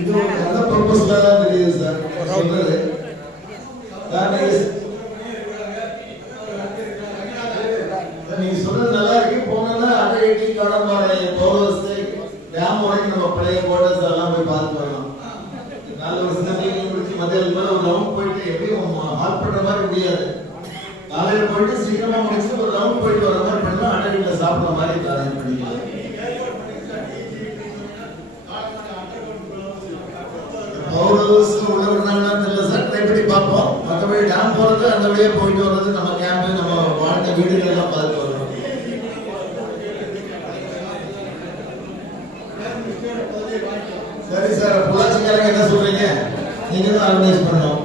இது ஒரு நல்ல பர்பஸ்ல தான் தெரியுது சார் சொல்றது. நீங்க சொல்றது நல்லா இருக்கு. போனா அடையடி கடம்பாறை போர்வஸ்தை டேம் வரைக்கும் நம்ம பழைய போட்டோஸ் எல்லாம் போய் பார்த்து வரலாம். 4 வருஷத்துக்கு முடிச்சு மதியம் மேல ஒரு ரவுண்ட் போயிட்டு எப்படியும் ஹால் பண்ற மாதிரி முடியாது. காலையில போயிட்டு சீக்கிரமா முடிச்சு ஒரு ரவுண்ட் போயிட்டு வர மாதிரி பண்ணா அடையில சாப்பிடுற மாதிரி அரேஞ்ச் பண்ணிக்கலாம். பவுடர்ஸ் உள்ள விடுறாங்கன்னா தெரியல சார், ட்ரை பண்ணி பார்ப்போம். மற்றபடி டேம் போறது அந்த வழியே போயிட்டு வர்றது நம்ம கேம்ப் நம்ம வாழ்ந்த வீடுகள் எல்லாம் பார்த்து வரணும். சரி சார், பொள்ளாச்சிக்காரங்க என்ன சொல்றீங்க? நீங்க தான் ஆர்கனைஸ் பண்ணணும்.